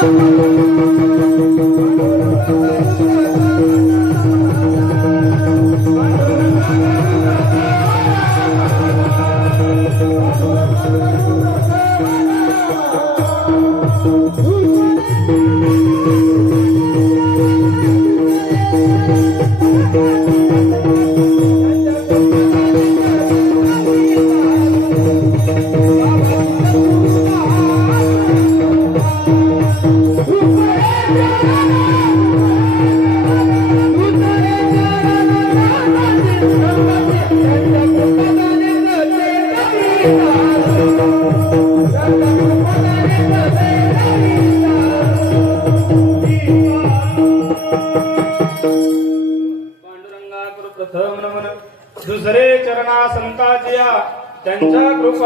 पांडुरंगा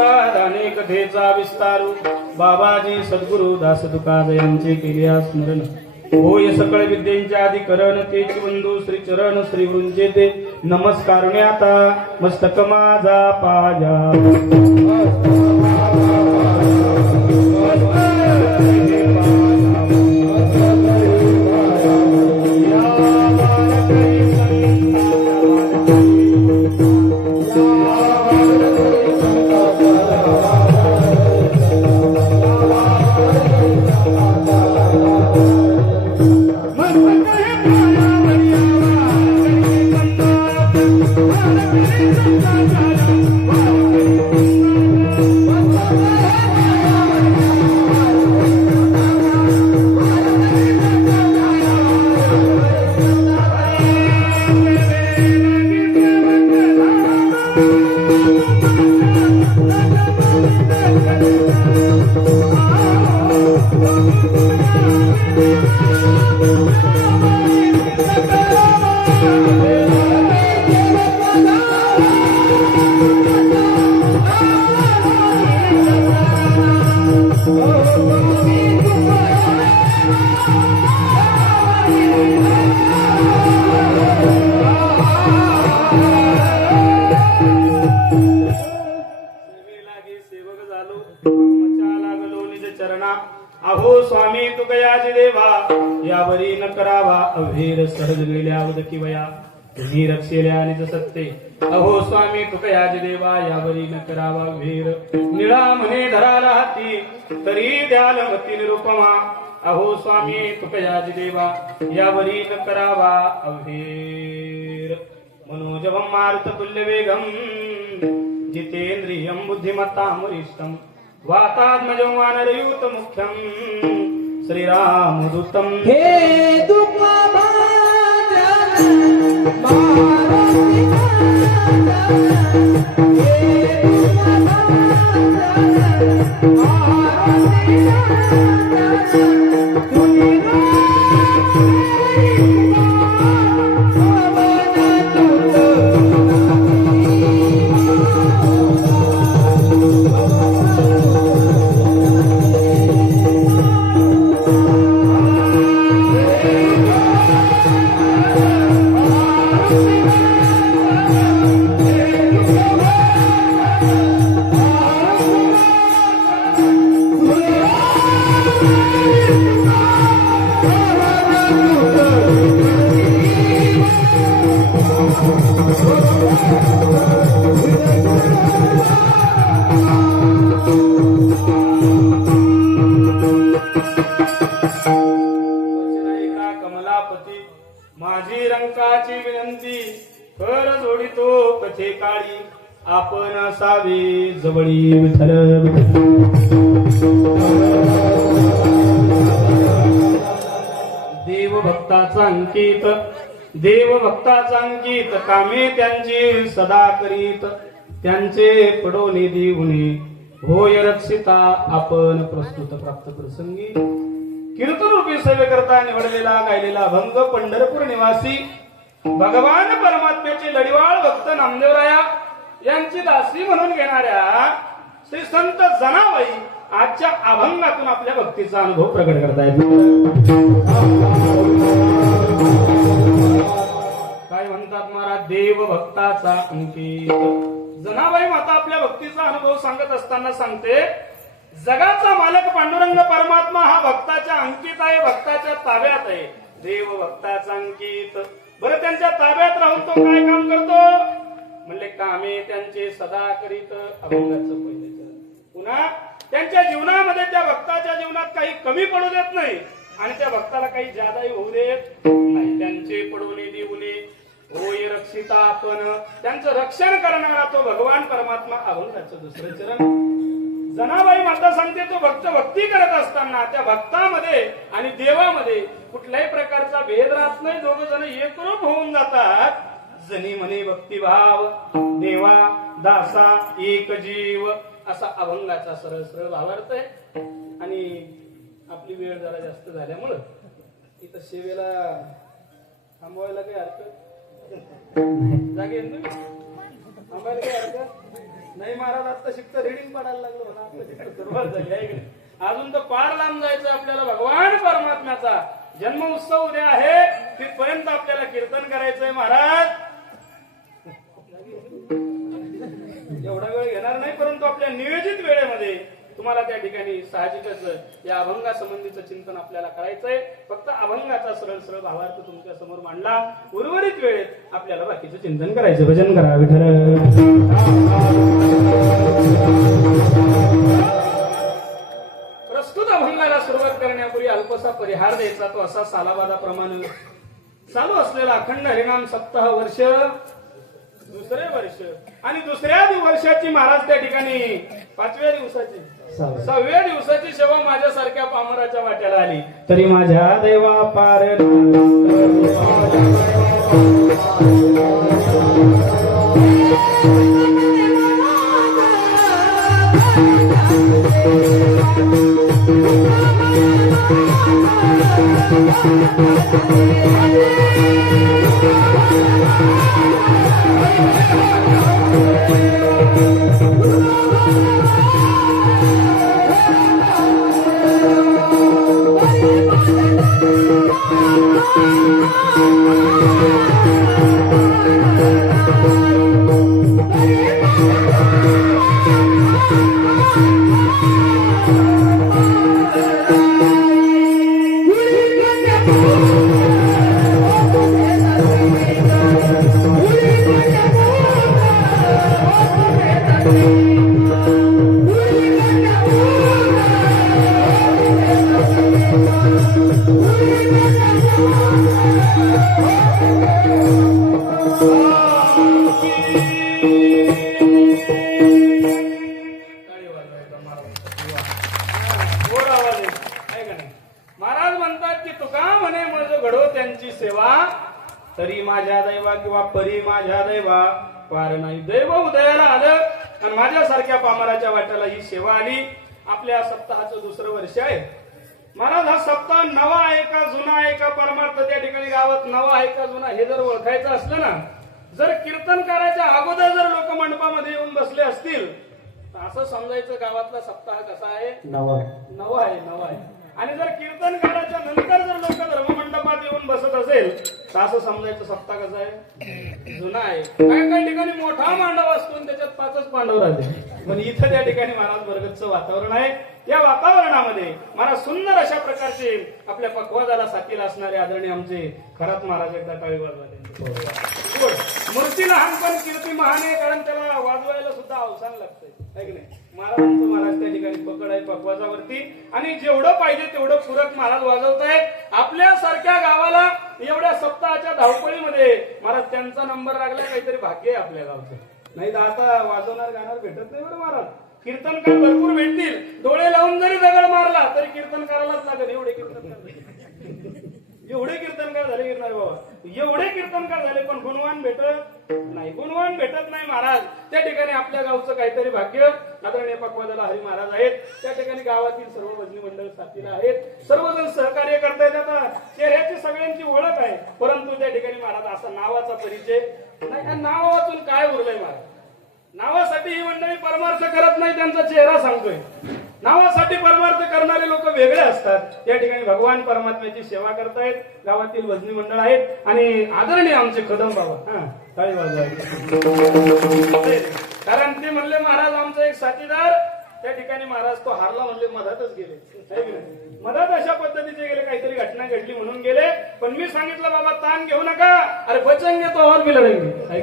त्यांच्या अनेक धेचा विस्तारू. बाबाजी सद्गुरु दास तुकाज यांचे केल्या स्मरण होय सकळ विद्येच्या अधिकरण तेची बंधू श्री चरण श्री वृंचे ते नमस्कार आता मस्तक माझा पाजा. यावरी न करावा अभेर मनोजवं मारुततुल्य जितेन्द्रियं बुद्धिमत्तां वरिष्ठं वातात्मजं वानरयूतमुख्यं श्रीरामदूतं हे Thank you. Música देव अंकित कामे त्यांची सदा करीत. त्यांचे पडोले देऊने होय रक्षिता आपण प्रस्तुत प्राप्त प्रसंगी. कीर्तन रूपी सेवेकरता निवडलेला गायलेला अभंग पंढरपूर निवासी. भगवान परमात्म्याचे लढिवाळ भक्त नामदेवराया यांची दासी म्हणून घेणाऱ्या श्री संत जनाबाई आजच्या अभंगातून आपल्या भक्तीचा अनुभव प्रकट करतायत. काय म्हणतात महाराज? देव भक्ताचा अंकित. जनाबाई माता आपल्या भक्तीचा अनुभव सांगत असताना सांगते जगाचा मालक पांडुरंग परमात्मा हा भक्ताच्या अंकित आहे भक्ताच्या ताब्यात आहे. देव भक्ताचा अंकित. बरं त्यांच्या ताब्यात राहून तो काय काम करतो? म्हणले कामे त्यांचे सदा करीत अभंगाचं पहिले पुन्हा त्यांच्या जीवनामध्ये त्या भक्ताच्या जीवनात काही कमी पडू देत नाही आणि त्या भक्ताला काही जादाही होऊ देत नाही. त्यांचे पडवणे देऊने होय रक्षिता आपण. त्यांचं रक्षण करणारा तो भगवान परमात्मा अभंगाचं दुसरं चरण. जनाबाई माता सांगते तो भक्त भक्ती करत असताना त्या भक्तामध्ये आणि देवामध्ये कुठल्याही प्रकारचा भेद राहत नाही. दोघ जण एकरूप होऊन जातात. जनी म्हणे भक्तिभाव देवा दासा एक जीव. असा अभंगाचा सरळ सरळ भावार्थ आहे आणि आपली वेळ जरा जास्त झाल्यामुळं इथं सेवेला थांबवायला काही हरकत जागे नाही? महाराज आता शिक्त रिडिंग पडायला लागलो सुरुवात झाली अजून तर पार लांब जायचं आपल्याला. भगवान परमात्म्याचा जन्म उत्सव उद्या आहे. तिथपर्यंत आपल्याला कीर्तन करायचंय महाराज. एवढा वेळ घेणार नाही परंतु आपल्या नियोजित वेळेमध्ये तुम्हाला त्या ठिकाणी साहजिकच या अभंगासंबंधीचं चिंतन आपल्याला करायचंय. फक्त अभंगाचा सरळ सरळ भावार्थ तुमच्यासमोर मांडला. उर्वरित वेळेत आपल्याला बाकीचं चिंतन करायचं. भजन करा विठ्ठल प्रस्तुत अभंगाला सुरुवात करण्यापूर्वी अल्पसा परिहार द्यायचा. तो असा सालाबादाप्रमाणे. चालू असलेला अखंड हरिनाम सप्ताह वर्ष दुसरे वर्ष आणि दुसऱ्या वर्षाची महाराज त्या ठिकाणी पाचव्या दिवसाची. सहाव्या दिवसाची सेवा माझ्यासारख्या पामराच्या वाट्याला आली. तरी माझ्या देवा पार टाळी समजायचं गावातला सप्ताह कसा आहे? नवा नवा आहे नवा आहे. आणि जर कीर्तन करायच्या नंतर जर लोक धर्ममंडपात येऊन बसत असेल तर असं समजायचं सप्ताह कसा आहे? जुना आहे. काही काही ठिकाणी मोठा मांडव असतो आणि त्याच्यात पाचच पांडव राहते. पण इथं त्या ठिकाणी महाराज वर्गतचं वातावरण आहे. या वातावरणामध्ये महाराज सुंदर अशा प्रकारचे आपल्या पक्वादाला साथीला असणारे आदरणीय आमचे खरात महाराज एकदा टाळी वाजवा गोड. मूर्ती लहान पण कीर्ती महान आहे कारण त्याला वाजवायला सुद्धा अवसान लागतंय. की नाही? महाराजांचं महाराज त्या ठिकाणी पकड आहे पकवाजावरती. आणि जेवढं पाहिजे तेवढं पूरक महाराज वाजवत आपल्या सारख्या गावाला एवढ्या सप्ताहाच्या धावपळीमध्ये महाराज त्यांचा नंबर लागला काहीतरी भाग्य आहे आपल्या गावचं. नाही तर आता वाजवणार गाणार भेटत नाही बरं महाराज. कीर्तनकार भरपूर भेटतील. डोळे लावून जरी दगड मारला तरी कीर्तन करायलाच लागेल. एवढे कीर्तनकार एवढे कीर्तनकार झाले गिरणार बाबा. एवढे कीर्तनकार झाले पण गुणवान भेटत नाही. गुणवान भेटत नाही महाराज. त्या ठिकाणी आपल्या गावचं काहीतरी भाग्य. आदरणीय पकवादाला हरी महाराज आहेत. त्या ठिकाणी गावातील सर्व भजनी मंडळ साथीला आहेत. सर्वजण सहकार्य करतायत. आता चेहऱ्याची सगळ्यांची ओळख आहे. परंतु त्या ठिकाणी महाराज असा नावाचा परिचय नाही. नावातून नाव वाचून काय उरलंय महाराज? नावासाठी ही मंडळी परमार्थ करत नाही त्यांचा चेहरा सांगतोय. नावासाठी परमार्थ करणारे लोक वेगळे असतात. या ठिकाणी भगवान परमात्म्याची सेवा करतायत गावातील भजनी मंडळ आहेत आणि आदरणीय आमचे कदम बाबा. हा कारण ते म्हणले महाराज आमचा एक साथीदार. त्या ठिकाणी महाराज तो हारला म्हणले मधातच गेले. मधात अशा पद्धतीचे गेले काहीतरी घटना घडली म्हणून गेले. पण मी सांगितलं बाबा ताण घेऊ नका. अरे बचन घेतो और मी लढेंगे.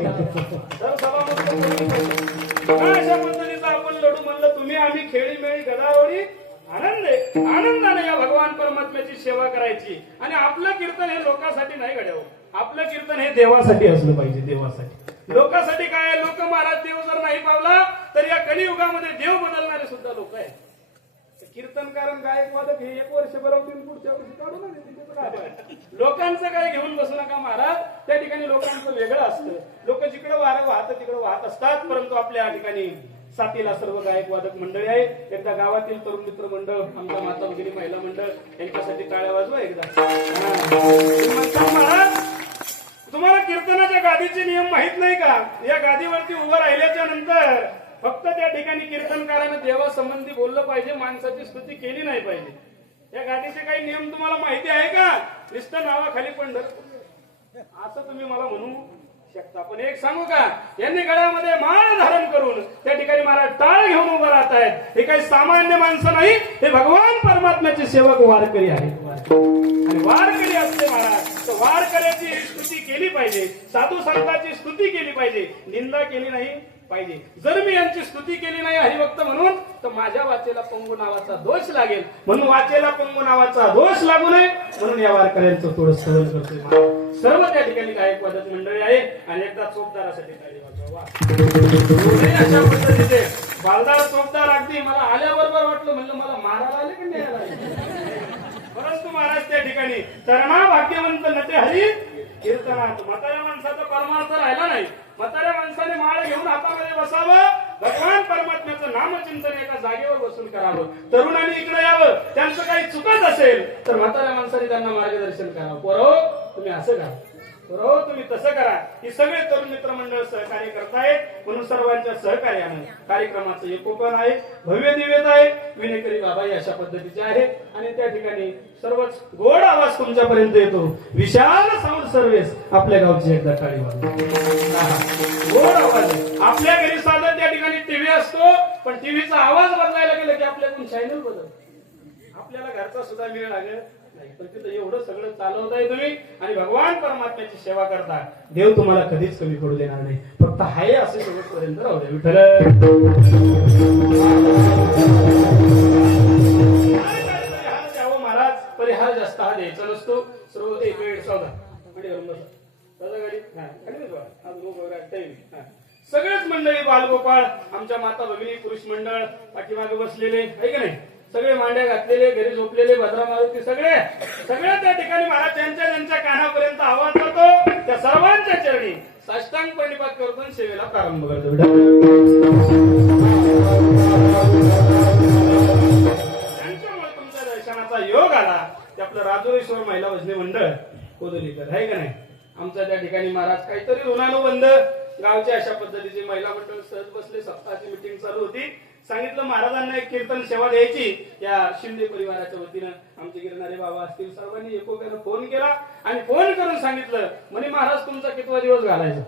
सभा अशा पद्धतीने आपण लढू म्हणलं तुम्ही आम्ही खेळी मेळी गदारोळी आनंद आहे. आनंदाने या भगवान परमात्म्याची सेवा करायची. आणि आपलं कीर्तन हे लोकांसाठी नाही घड्यावं हो. आपलं कीर्तन हे देवासाठी असलं पाहिजे देवासाठी. लोकांसाठी काय लोक महाराज देव जर नाही पावला तर या कलियुगामध्ये देव बदलणारे सुद्धा लोक आहेत. कीर्तनकारण गायक वादक हे एक वर्ष बनवतील पुढच्या वर्षी काढू ना लोकांचं काय घेऊन बसू नका महाराज. त्या ठिकाणी लोकांचं वेगळं असतं. लोक जिकडे वारं वाहत तिकडे वाहत असतात परंतु आपल्या ठिकाणी साथीला सर्व गायक वादक मंडळी आहे. एकदा गावातील तरुण मित्र मंडळ आमच्या माता भगिनी महिला मंडळ यांच्यासाठी टाळ्या वाजवा एकदा. तुम्हाला कीर्तनाच्या गादीचे नियम माहीत नाही का? या गादीवरती उभं राहिल्याच्या नंतर फक्त त्या ठिकाणी कीर्तनकाराने देवासंबंधी बोललं पाहिजे माणसाची स्तुती केली नाही पाहिजे. या गादीचे काही नियम तुम्हाला माहिती आहे का? नुसतं नावाखाली पंढरपूर. असं तुम्ही मला म्हणू शकता. पण एक सांगू का? यांनी गळ्यामध्ये माळ धारण करून त्या ठिकाणी महाराज टाळ घेऊन उभं राहत आहेत. हे काही सामान्य माणसं नाही हे भगवान परमात्म्याचे सेवक वारकरी आहेत. आणि वारकरी असते महाराज तर वारकऱ्याची स्तुती केली पाहिजे साधू संतांची स्तुती केली पाहिजे. निंदा केली नाही पाहिजे. जर मी यांची स्तुती केली नाही हरिभक्त म्हणून तर माझ्या वाचेला पंगू नावाचा दोष लागेल. म्हणून वाचेला पंगू नावाचा दोष लागू नये. म्हणून या वारकऱ्यांचं थोडं सहन करतोय सर्व त्या ठिकाणी गायक वादक मंडळी आहे. आणि एकदा चोपदारासाठी अशा पद्धतीचे बालदार चोपदार अगदी मला आल्याबरोबर वाटलं म्हणलं मला मारायला आले की नाही आले? परंतु महाराज त्या ठिकाणी तरणा भाग्यवंत नटे हरी कीर्तनात. म्हाताऱ्या माणसाचा परमार्थ राहिला नाही. म्हाताऱ्या माणसाने माळ घेऊन हातामध्ये बसावं. भगवान परमात्म्याचं नामचिंतन एका जागेवर बसून करावं. तरुणांनी इकडे यावं. त्यांचं काही चुकत असेल तर म्हाताऱ्या माणसाने त्यांना मार्गदर्शन करावं. पोरो तुम्ही असं करा. बरोबर तुम्ही तसं करा. की सगळे तरुण मित्र मंडळ सहकार्य करतायत म्हणून सर्वांच्या सहकार्यानं कार्यक्रमाचं एकोपन आहे भव्य निवेद आहे विनेकरी बाबाई अशा पद्धतीचे आहे. आणि त्या ठिकाणी सर्वच गोड आवाज तुमच्यापर्यंत येतो. विशाल साऊंड सर्व्हिस आपल्या गावची एकदा टाळी गोड आवाज आपल्या घरी साधन त्या ठिकाणी टीव्ही असतो पण टीव्हीचा आवाज बदलायला गेला की आपल्याकडून चॅनल बदल आपल्याला घरचा सुद्धा वेळ लागेल. नाही. पण तिथं एवढं सगळं चालवताय तुम्ही आणि भगवान परमात्म्याची सेवा करता. देव तुम्हाला कधीच कमी पडू देणार नाही. फक्त हाय असे शेवटपर्यंत राहू दे विठ्ठल. महाराज परिहार जास्त हा द्यायचा नसतो सर्व एक वेळ चौदा गाडी वगैरे सगळेच मंडळी बालगोपाळ आमच्या माता भगिनी पुरुष मंडळ पाठीमागे बसलेले आहे की नाही? सगळे मांड्या घातलेले घरी झोपलेले भद्रा मारुती सगळे सगळ्या त्या ठिकाणी महाराज ज्यांच्या ज्यांच्या कानापर्यंत आवाज जातो त्या सर्वांच्या चरणी साष्टांग प्रणिपात करतो आणि सेवेला प्रारंभ करतो. त्यांच्यामुळे तुमच्या दर्शनाचा योग आला. ते आपलं राजुरेश्वर महिला भजनी मंडळ कोदोलीकर. आहे का नाही? आमचा त्या ठिकाणी महाराज काहीतरी ऋणानुबंध. गावच्या अशा पद्धतीचे महिला मंडळ सहज बसले. सप्ताहाची मिटिंग चालू होती. सांगितलं महाराजांना एक कीर्तन सेवा द्यायची. या शिंदे परिवाराच्या वतीनं आमचे गिरणारे बाबा असतील सर्वांनी एकोप्यानं फोन केला आणि फोन करून सांगितलं म्हणे महाराज तुमचा कितवा दिवस घालायचा?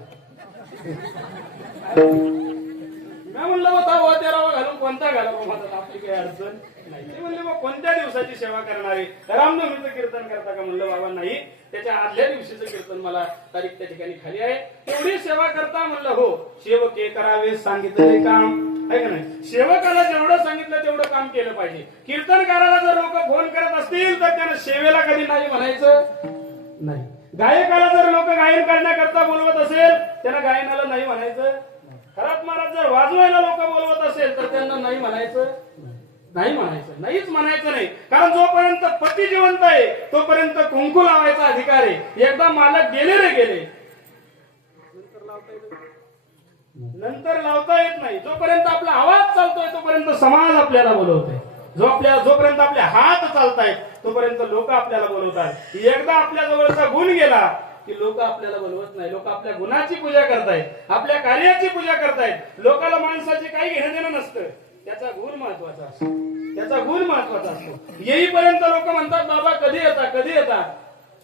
मी म्हणलं बा दहावा तेरावा घालून कोणता घालावा? माझा आपली काही अडचण नाही. ते म्हणले बा कोणत्या दिवसाची सेवा करणारे? रामनवमीचं कीर्तन करता का? म्हणलं बाबा नाही. त्याच्या आदल्या दिवशीचं कीर्तन मला तारीख त्या ठिकाणी खाली आहे. तेवढी सेवा करता म्हणलं हो सेवके करावे सांगितले काम. आहे का नाही? सेवकाला जेवढं सांगितलं तेवढं काम केलं पाहिजे. कीर्तनकाराला जर लोक फोन करत असतील तर त्यानं सेवेला कधी नाही म्हणायचं. नाही. गायकाला जर लोक गायन करण्याकरता बोलवत असेल त्यांना गायनाला नाही म्हणायचं. खरात महाराज जर वाजवायला लोक बोलवत असेल तर त्यांना नाही म्हणायचं. नाही म्हणायचं. नाहीच म्हणायचं नाही. कारण जोपर्यंत पती जिवंत आहे तोपर्यंत कुंकू लावायचा अधिकार आहे. एकदा मालक गेले रे गेले. नंतर लावता येत नाही. जोपर्यंत आपला आवाज चालतोय तोपर्यंत समाज आपल्याला बोलवतोय. जो आपल्या जोपर्यंत आपले हात चालतायत तोपर्यंत लोक आपल्याला बोलवतात. एकदा आपल्या जवळचा गुण गेला की लोक आपल्याला बोलवत नाही. लोक आपल्या गुणाची पूजा करतायत. आपल्या कार्याची पूजा करतायत. लोकाला माणसाची काही घेणं देणं नसतं. त्याचा गुण महत्त्वाचा असतो. त्याचा गुण महत्त्वाचा असतो. येईपर्यंत लोक म्हणतात बाबा कधी येता? कधी येता?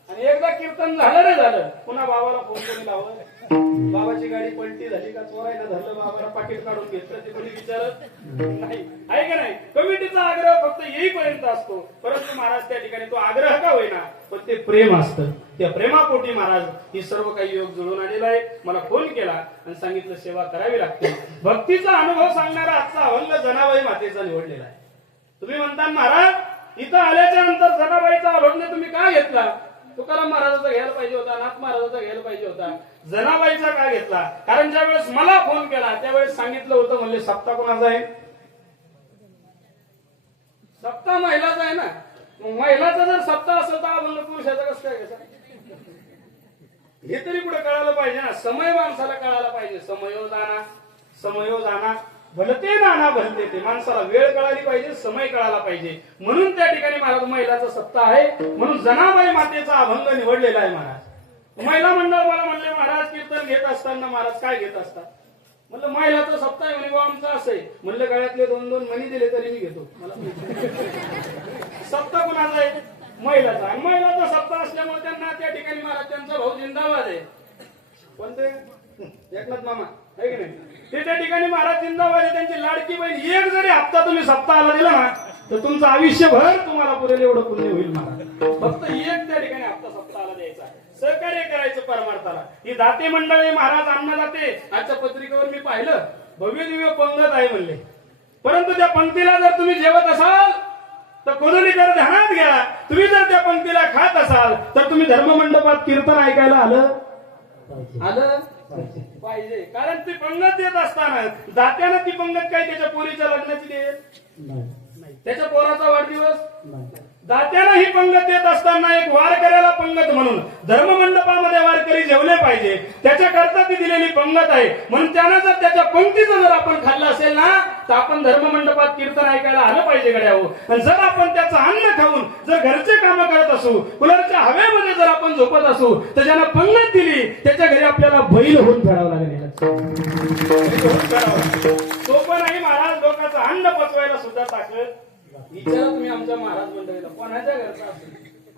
आणि एकदा कीर्तन झालं रे झालं. पुन्हा बाबाला फोन कोणी लावलं. बाबाची गाडी पलटी झाली का? चोरायला धरलं बाबाला पाकिट काढून घेतलं. ते कोणी विचारत नाही. आहे का नाही? कमिटीचा आग्रह फक्त येईपर्यंत असतो. परंतु महाराज त्या ठिकाणी तो आग्रह का होईना? पण ते प्रेम असतं. त्या प्रेमापोटी महाराज ही सर्व काही योग जुळून आलेला आहे. मला फोन केला आणि सांगितलं सेवा करावी लागते. भक्तीचा अनुभव सांगणारा आजचा अभंग जनाबाई मातेचा निवडलेला आहे. तुम्ही म्हणता महाराज इथं आल्याच्यानंतर जनाबाईचा अभंग तुम्ही का घेतला? तुकाराम महाराजाचा घ्यायला पाहिजे होता नाथ महाराजाचा घ्यायला पाहिजे होता. जनाबाईचा का घेतला? कारण ज्या वेळेस मला फोन केला त्यावेळेस सांगितलं होतं म्हणले सप्ताह कोणाचा आहे? सप्ता महिलाचा आहे ना? मग महिलाचा जर सत्ता असेल तर म्हणलं पुरुषाचा कसं काय घ्यायचा? हे तरी पुढे कळायला पाहिजे ना. समय माणसाला कळायला पाहिजे. समयो जाना समयो जाना. भलते नाना भलते ते माणसाला वेळ कळाली पाहिजे समय कळाला पाहिजे. म्हणून त्या ठिकाणी महाराज महिलाचा सत्ता आहे. म्हणून जनाबाई मातेचा अभंग निवडलेला आहे महाराज. महिला मंडळ मला म्हणले महाराज कीर्तन घेत असताना महाराज काय घेत असतात? म्हणलं महिलाचा सत्ता आहे म्हणे हो, आमचा असं आहे. म्हणलं गळ्यातले दोन दोन मणी दिले तरी मी घेतो. मला सत्ता कुणाचा आहे? महिलाचा. आणि महिलाचा सत्ता असल्यामुळे त्यांना त्या ठिकाणी महाराज त्यांचा भाऊ जिंदाबाद आहे. कोणते? एकनाथ मामा. ते त्या ठिकाणी महाराज जिंदाबाद त्यांची लाडकी बहीण एक जरी हप्ता तुम्ही सप्ताहाला दिला ना तर तुमचं आयुष्यभर तुम्हाला पुरेल एवढं पुण्य होईल महाराज. फक्त एक त्या ठिकाणी हप्ता सप्ताहाला द्यायचा सहकार्य करायचं परमार्थाला. ही दाते मंडळी महाराज अण्णा जाते आजच्या पत्रिकेवर मी पाहिलं. भव्य दिव्य पंगत आहे म्हणले. परंतु त्या पंक्तीला जर तुम्ही जेवत असाल तर कोणी तर ध्यानात घ्या. तुम्ही जर त्या पंक्तीला खात असाल तर तुम्ही धर्ममंडपात कीर्तन ऐकायला आलं? आलं? पाहिजे. कारण ती पंगत देत असताना दात्यानं ती पंगत काय त्याच्या पोरीच्या लग्नाची देत नाही. त्याच्या पोराचा वाढदिवस? दात्यानं ही पंगत देत असताना एक वारकऱ्याला पंगत म्हणून धर्ममंडपामध्ये वारकरी जेवले पाहिजे. त्याच्याकरता ती दिलेली पंगत आहे. म्हणून त्यानं जर त्याच्या पंक्तीचं जर आपण खाल्लं असेल ना तर आपण धर्ममंडपात कीर्तन ऐकायला आलं पाहिजे गड्याहो. आणि जर आपण त्याचं अन्न खाऊन जर घरचे काम करत असू कुलरच्या हवेमध्ये जर आपण झोपत असू तर ज्यांना पंगत दिली त्याच्या घरी आपल्याला बैल होऊन फेडावं लागेल सोपं नाही महाराज लोकांचं अन्न पचवायला सुद्धा ताकद. विचारा तुम्ही आमच्या महाराज मंडळीला कोणाच्या घरचा असेल?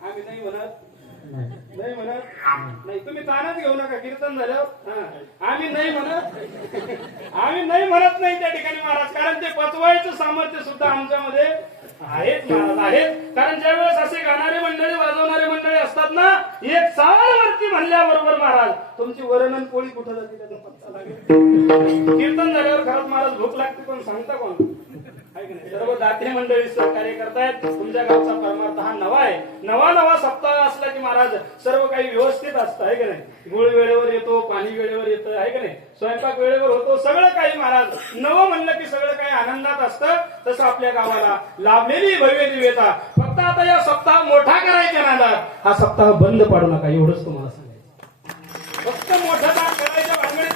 आम्ही नाही म्हणत. नाही म्हणत. नाही तुम्ही ताणच घेऊ नका कीर्तन झालं. आम्ही नाही म्हणत. आम्ही नाही म्हणत नाही त्या ठिकाणी महाराज कारण ते पचवायचं सामर्थ्य सुद्धा आमच्यामध्ये आहेत महाराज आहेत. कारण ज्या वेळेस असे गाणारे मंडळी वाजवणारे मंडळी असतात ना एक साल वरती म्हणल्याबरोबर महाराज तुमची वर्णन पोळी कुठं जाते त्याचा पत्ता लागेल. कीर्तन झाल्यावर खरंच महाराज भूक लागते पण सांगता कोण? सर्व दाते मंडळी सहकार्य करतायत तुमच्या गावचा परमार्थ हा नवा आहे. नवा नवा सप्ताह असला की महाराज सर्व काही व्यवस्थित असतं आहे का नाही? गुळ वेळेवर येतो पाणी वेळेवर येतं आहे की नाही? स्वयंपाक वेळेवर होतो सगळं काही महाराज. नवं म्हणलं की सगळं काही आनंदात असतं. तसं आपल्या गावाला लाभलेली भव्य दिव्यता. फक्त आता या सप्ताह मोठा करायचा नादात हा सप्ताह बंद पाडू नका एवढंच तुम्हाला सांगायचं. फक्त मोठा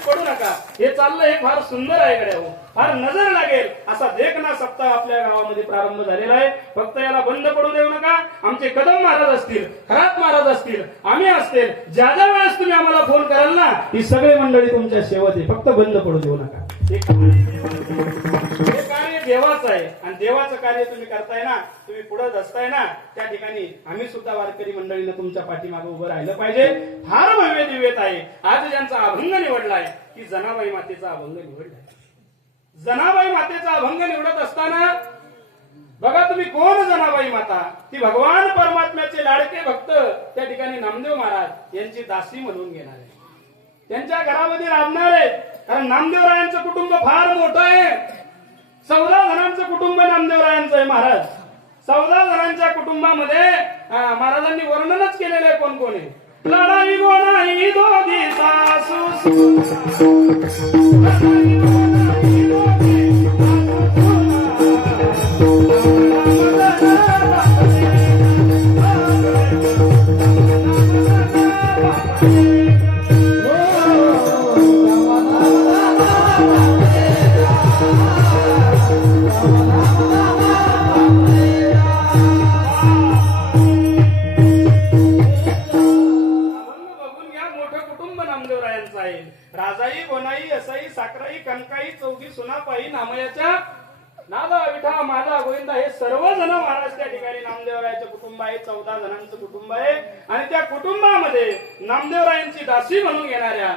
पडू नका. हे चाललं हे फार सुंदर आहे गड्या हो. फार नजर लागेल. असा देखना सप्ताह आपल्या गावामध्ये प्रारंभ झालेला आहे. फक्त याला बंद पडू देऊ नका. आमचे कदम महाराज असतील खरात महाराज असतील आम्ही असतील. ज्या ज्या वेळेस तुम्ही आम्हाला फोन कराल ना ही सगळी मंडळी तुमच्या सेवत आहे फक्त बंद पडू देऊ नका. देवाचं आहे. आणि देवाचं कार्य तुम्ही करताय ना तुम्ही पुढे असताय ना त्या ठिकाणी आम्ही सुद्धा वारकरी मंडळीनं तुमच्या पाठीमागे उभं राहिलं पाहिजे. फार भव्य दिव्यत आहे. आज ज्यांचा अभंग निवडलाय की जनाबाई मातेचा अभंग निवडलाय. जनाबाई मातेचा अभंग निवडत असताना बघा तुम्ही कोण जनाबाई माता? ती भगवान परमात्म्याचे लाडके भक्त त्या ठिकाणी नामदेव महाराज यांची दासी म्हणून घेणार आहे त्यांच्या घरामध्ये राबणार आहेत. कारण नामदेवरायांचं कुटुंब फार मोठं आहे. चौदा जणांचं कुटुंब नामदेवरायांचं आहे महाराज. चौदा जणांच्या कुटुंबामध्ये महाराजांनी वर्णनच केलेलं आहे कोण कोण आहे लढाई गोणाई दोघी सासू. नादा माझा गोविंदा हे सर्वजण महाराज त्या ठिकाणी नामदेवरायाचे कुटुंब आहे चौदा जणांचं कुटुंब आहे. आणि त्या कुटुंबामध्ये नामदेवरायांची दासी म्हणून घेणाऱ्या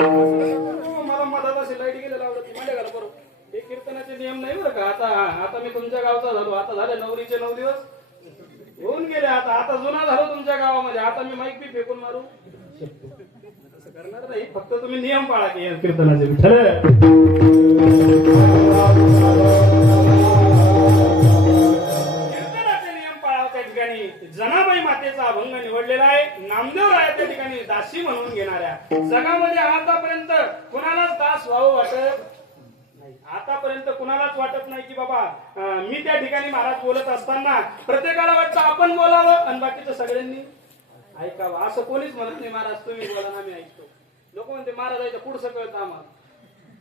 हो, मला मधात असे लाइट गेलेला आवडत माझ्या घरा बरोबर हे कीर्तनाचे नियम नाही बरं का? आता आता मी तुमच्या गावचा झालो. आता झाले नवरीचे नऊ दिवस. होऊन गेले आता. आता जुना झालो तुमच्या गावामध्ये. आता मी माईक बी फेकून मारू. करणार नाही फक्त तुम्ही नियम पाळा की या कीर्तनाचे. विठ्ठल कीर्तनाचे नियम पाळा त्या ठिकाणी. जनाबाई मातेचा अभंग निवडलेला आहे. नामदेव राय त्या ठिकाणी दासी म्हणून घेणाऱ्या. जगामध्ये आतापर्यंत कुणालाच दास व्हावं वाटत नाही. आतापर्यंत कुणालाच वाटत नाही की बाबा मी त्या ठिकाणी महाराज बोलत असताना प्रत्येकाला वाटतं आपण बोलावं आणि बाकीचं सगळ्यांनी ऐकावं. असं कोणीच म्हणत नाही महाराज तुम्ही बोला ना मी ऐकतो. लोक म्हणते महाराजाच्या पुढचं कळतं आम्हाला.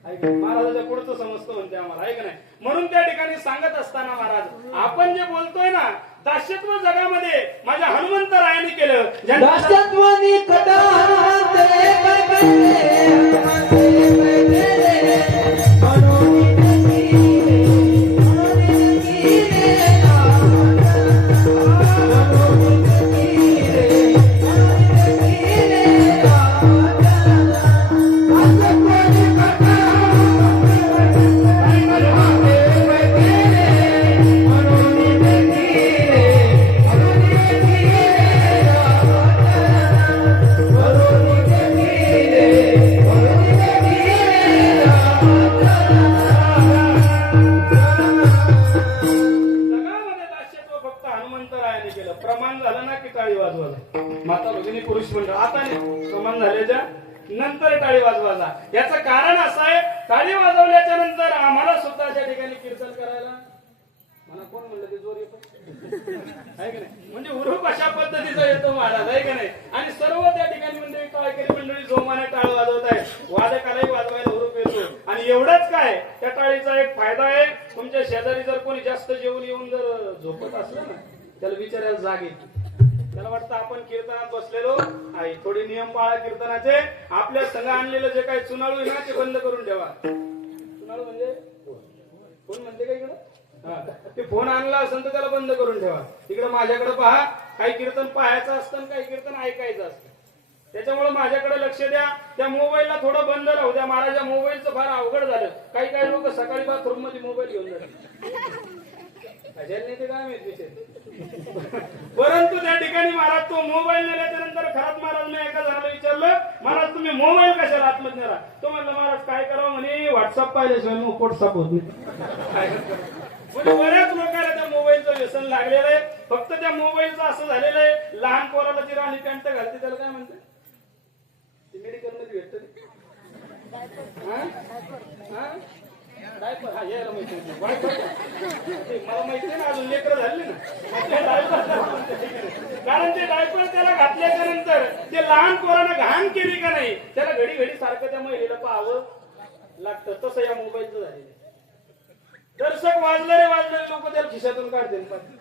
ऐक महाराजाच्या पुढचं समजतं म्हणते आम्हाला. ऐक नाही? म्हणून त्या ठिकाणी सांगत असताना महाराज आपण जे बोलतोय ना दास्यत्व जगामध्ये माझ्या हनुमंत रायाने केलं. ज्यांचं- दास्यत्वानी माता भगिनी पुरुष मंडळ आता समान प्रमाण झाल्याच्यानंतर टाळी वाजवायला याचं कारण असं आहे टाळी वाजवल्याच्या नंतर आम्हाला स्वतःच्या ठिकाणी कीर्तन करायला मला कोण म्हणलं ते जोर येतो आहे का नाही? म्हणजे उरूप अशा पद्धतीचा येतो महाराज आहे का नाही? आणि सर्व त्या ठिकाणी म्हणजे काळकरी मंडळी जोमाने टाळ वाजवत आहे वादकालाही वाजवायला उरूप येतो आणि एवढंच काय त्या टाळीचा एक फायदा आहे. तुमच्या शेजारी जर कोणी जास्त जेवण येऊन जर झोपत असलं ना त्याला विचारायला जाग येते. त्याला वाटतं आपण कीर्तनात बसलेलो आहे. थोडे नियम पाळा कीर्तनाचे. आपल्या संघ आणलेलं जे काही चुनाळू आहे ना ते बंद करून ठेवा. चुनाळू म्हणजे? कोण म्हणते का इकडं. ते फोन आणला असेल तर त्याला बंद करून ठेवा. इकडे माझ्याकडे पहा काही कीर्तन पाहायचं असतं काही कीर्तन ऐकायचं असतं. त्याच्यामुळे माझ्याकडे लक्ष द्या. त्या मोबाईलला थोडं बंद राहू द्या. महाराजा मोबाईलचं फार अवघड झालं. काही काही लोक सकाळी बाथरूममध्ये मोबाईल घेऊन जातात. नाही काय माहीत विषय? परंतु त्या ठिकाणी महाराज तो मोबाईल नेल्याच्या नंतर खरात महाराज मी एका जणाला विचारलं महाराज तुम्ही मोबाईल कशाला आतमध्ये नेला? तो म्हणला महाराज काय करावं म्हणे? व्हॉट्सअप पाहिल्याशिवाय मग व्हॉट्सअप होत नाही. काय म्हणजे बऱ्याच लोकांना त्या मोबाईलचं व्यसन लागलेलं आहे. फक्त त्या मोबाईलचं असं झालेलं आहे लहान पोराला ती राणी पॅन्ट घालते त्याला काय म्हणते ती मेडिकलमध्ये भेटत. डायपर हा यायला माहिती होती. वायपर. ते मला माहिती ना अजून लेकरं झाले ना मग ते डायपर कारण ते डायपर त्याला घातल्याच्या नंतर ते लहान पोरानं घाण केली का नाही त्याला घडी घडी सारखं त्या महिलेला पाहावं लागतं तसं या मोबाईलचं झालेलं आहे. दर्शक वाजणारे वाजणारे लोक त्याला खिशातून काढतील पाहते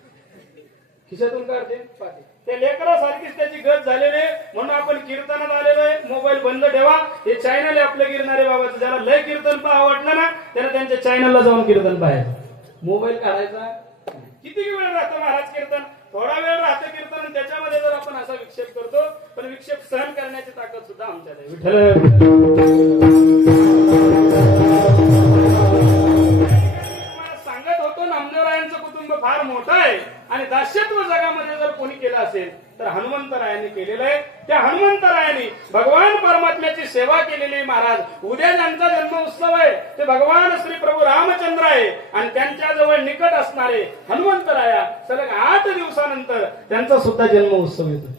खिशातून काढते पाहते ते लेकरासारखीच त्याची गत झालेली आहे. म्हणून आपण कीर्तनात आलेलो आहे. मोबाईल बंद ठेवा. हे चॅनल आहे आपलं गिरणारे बाबाचं. ज्याला लय कीर्तन पहा आवडलं ना त्याला त्यांच्या चॅनलला जाऊन कीर्तन पाहायचं. मोबाईल काढायचा? किती वेळ राहतो महाराज कीर्तन? थोडा वेळ राहतो कीर्तन त्याच्यामध्ये जर आपण असा विक्षेप करतो पण विक्षेप सहन करण्याची ताकद सुद्धा आमच्यात आहे. विठ्ठल! फार मोठं आहे. आणि दास्यत्व जगामध्ये जर कोणी केलं असेल तर हनुमंतरायांनी केलेलं आहे. त्या हनुमंतरायांनी भगवान परमात्म्याची सेवा केलेली महाराज. उद्या ज्यांचा जन्म उत्सव आहे ते भगवान श्री प्रभू रामचंद्र आहे. आणि त्यांच्या जवळ निकट असणारे हनुमंतराया सलग आठ दिवसानंतर त्यांचा सुद्धा जन्म उत्सव येतो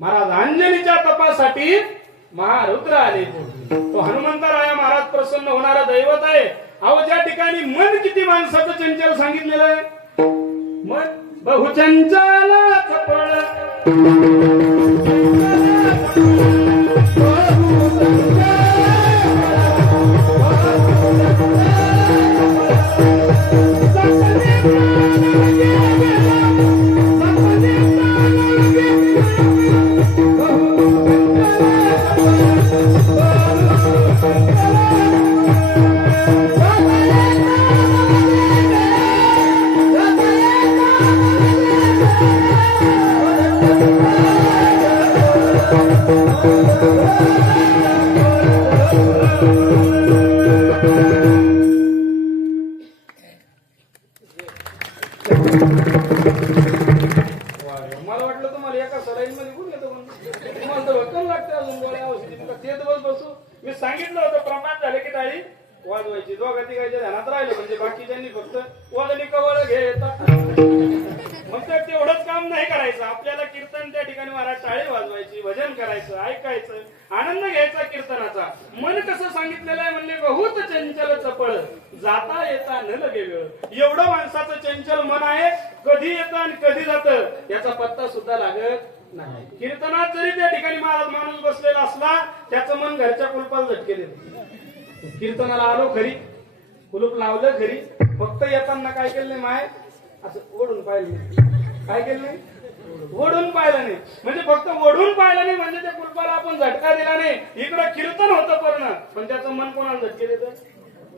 महाराज अंजनीच्या तपासाठी महारुद्र आले तो हनुमंतराया महाराज प्रसन्न होणारा दैवत आहे. अहो ज्या ठिकाणी मन किती माणसाचं चंचल सांगितलेलं आहे. मन बहुचंचल चपळ ठिकाणी महाराज टाळी वाजवायची भजन करायचं ऐकायचं आनंद घ्यायचा कीर्तनाचा. मन कसं सांगितलेलं आहे म्हणजे बहुत चंचल चपळ जाता येता न लगे वेळ एवढं माणसाचं चंचल मन आहे कधी येतं आणि कधी जातं याचा पत्ता सुद्धा लागत नाही. कीर्तनात जरी त्या ठिकाणी महाराज माणूस बसलेला असला त्याचं मन घरच्या कुलपाला झटके कीर्तनाला आलो घरी कुलूप लावलं खरी फक्त येताना काय केलं नाही माय? असं ओढून पाहिलं काय केलं नाही? ओढून पाहिलं नाही. म्हणजे फक्त ओढून पाहिलं नाही म्हणजे त्या कुलपाला आपण झटका दिला नाही. इकडं कीर्तन होतं पूर्ण. पण त्याचं मन कोणाला झटके देत?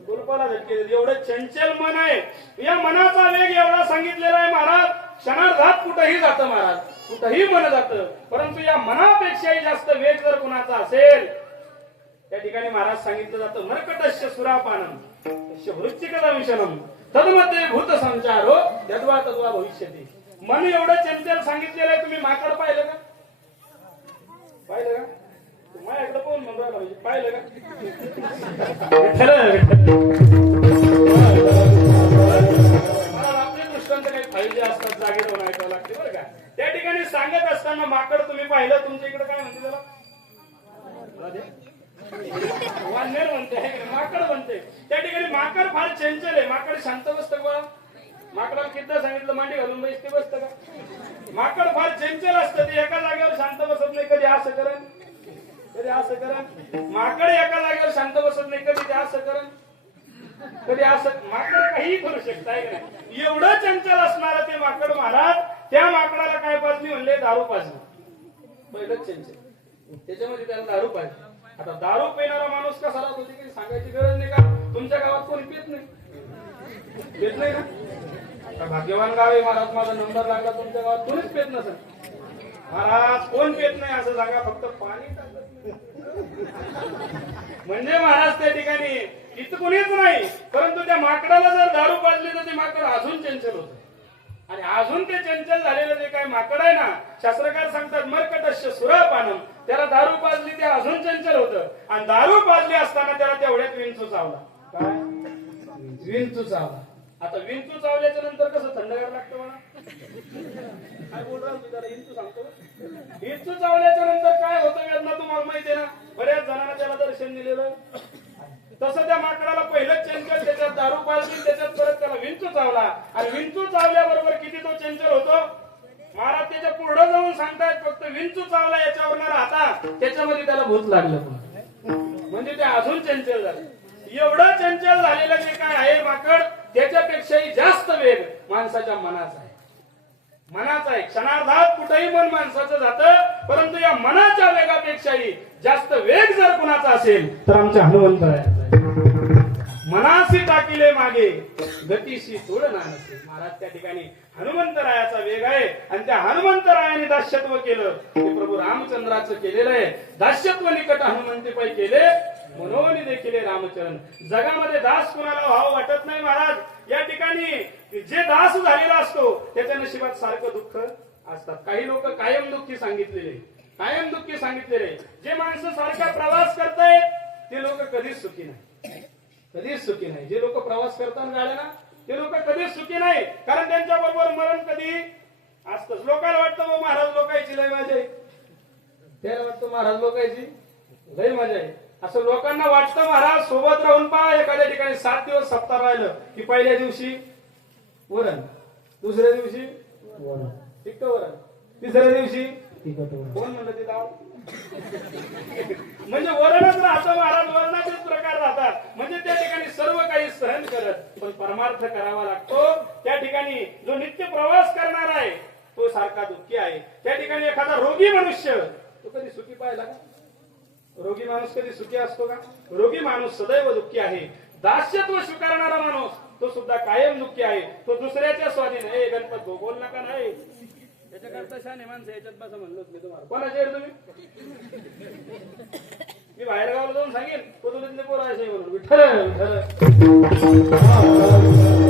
कुलपाला झटके देत. एवढं चंचल मन आहे. या मनाचा वेग एवढा सांगितलेला आहे महाराज. क्षणार्धात कुठंही जातं महाराज. कुठंही मन जातं. परंतु या मनापेक्षाही जास्त वेग जर कुणाचा असेल त्या ठिकाणी महाराज सांगितलं जातं मरकटस्य सुरापानम तस्य वृश्चिकदंशनम तन्मध्ये भूत संचारो यद्वा तद्वा भविष्यती। मन एवढं चंचल सांगितलेलं आहे तुम्ही माकड पाहिलं का? पाहिलं का? माझ्याकडे पाहून म्हणून राहिला पाहिलं पाहिजे असतात ऐकावं लागते बरं का? त्या ठिकाणी सांगत असताना माकड तुम्ही पाहिलं तुमच्या इकडे काय म्हणते त्याला? वानर म्हणते माकड म्हणते. त्या ठिकाणी माकड फार चंचल आहे माकड शांत बसतं बघा माकडाला किती सांगितलं मांडी घालून बसते बसत का? माकड फार चंचल असतं ते एका जागेवर शांत बसत नाही कधी असं करण कधी असं करण. माकड एका जागेवर शांत बसत नाही कधी ते असं करण कधी असं माकड काहीही करू शकत आहे का नाही? एवढं चंचल असणार ते माकड महाराज त्या माकडाला काय पाजली म्हणले? दारू पाजली पहिलंच चंचल. त्याच्यामध्ये त्याला दारू पाहिजे आता दारू पिणारा माणूस कसा राहत होती काही सांगायची गरज नाही का? तुमच्या गावात कोणी पित नाही? पित नाही ना? भाग्यवान गाव आहे महाराज माझा नंबर लागला तुमच्या गावात. कोणीच पेत नसेल. महाराज कोण पेत नाही असं सांगा फक्त पाणी म्हणजे महाराज त्या ठिकाणी इथं कोणीच नाही. परंतु त्या माकडाला जर दारू पाजली तर ते माकड अजून चंचल होत. आणि अजून ते चंचल झालेलं जे काय माकड आहे ना शास्त्रकार सांगतात मर्कटस्य सुरापानम त्याला दारू पाजली ते अजून चंचल होतं. आणि दारू पाजली असताना त्याला तेवढ्यात विंचू चावला. काय? विंचू चावला. आता विंचू चावल्याच्या नंतर कसं थंडगार लागतं मला? काय बोल रहा तू जरा विंचू सांगतो. विंचू चावल्याच्या नंतर काय होतं वेदना तुम्हाला माहिती आहे ना? बऱ्याच जणांना त्याला दर्शन दिलेलं. तसं त्या माकडाला पहिलंच चंचल त्याच्यात दारू पाजली त्याच्यात परत त्याला विंचू चावला. आणि विंचू चावल्याबरोबर किती तो चंचल होतो? महाराज त्याच्या पुढं जाऊन सांगतायत फक्त विंचू चावला याच्यावर न राहता. त्याच्यामध्ये त्याला भूत लागलं म्हणजे ते अजून चंचल झाले. एवढं चंचल झालेलं जे काय आहे माकड त्याच्यापेक्षाही जास्त वेग माणसाच्या मनाचा आहे. मनाचा आहे. क्षणार्धात कुठेही मन माणसाचं जातं परंतु या मनाच्या वेगापेक्षाही जास्त वेग जर कुणाचा असेल तर आमच्या हनुमंतरायाचा मनाशी टाकिले मागे गतीशी तोड नसेल. महाराज त्या ठिकाणी हनुमंतरायाचा वेग आहे. आणि त्या हनुमंतरायाने दास्यत्व केलं. ते प्रभू रामचंद्राचं केलेलं आहे. दास्यत्व निकट हनुमंतीपाई केले. म्हणून देखील रामचरण. जगामध्ये दास कुणाला भाव वाटत नाही महाराज. या ठिकाणी जे दास झालेला असतो त्याच्या नशिबात सारखं दुःख असतात. काही लोक कायम दुःखी सांगितलेले. कायम दुःखी सांगितलेले. जे माणसं सारखा प्रवास करतायत ते लोक कधीच सुखी नाही. कधीच सुखी नाही. जे लोक प्रवास करतात गाड्या ना ते लोक कधीच सुखी नाही. कारण त्यांच्या बरोबर मरण कधी? असतच लोकांना वाटतं महाराज लोकांची लय मजा आहे. त्याला वाटतं महाराज लोकांची लय मजा आहे. असं लोकांना वाटतं महाराज सोबत राहून पहा एखाद्या ठिकाणी सात दिवस सप्ताह राहिलं की पहिल्या दिवशी वरण दुसऱ्या दिवशी वरण. तिखट वरण? तिसऱ्या दिवशी तिखट कोण म्हणलं ते म्हणजे वरणच राहतं महाराज वरणाचेच प्रकार राहतात. म्हणजे त्या ठिकाणी सर्व काही सहन करत पण परमार्थ करावा लागतो. त्या ठिकाणी जो नित्य प्रवास करणार आहे तो सारखा दुःखी आहे. त्या ठिकाणी एखादा रोगी मनुष्य तो कधी सुखी पाहिला का? रोगी माणूस कधी सुखी असतो का? रोगी माणूस सदैव दुःखी आहे. दास्यत्व स्वीकारणारा माणूस तो सुद्धा कायम दुःखी आहे. तो दुसऱ्याच्या स्वाधीन हे गणपत भोगोल नका नाही? त्याच्याकरता शाने माणसं याच्यात बसा म्हणलोच मी तुम्हाला. कोणाचे तुम्ही? मी बाहेर गावाला जाऊन सांगेन. कुतुलीतले पोरं असे म्हणून. विठ्ठल विठ्ठल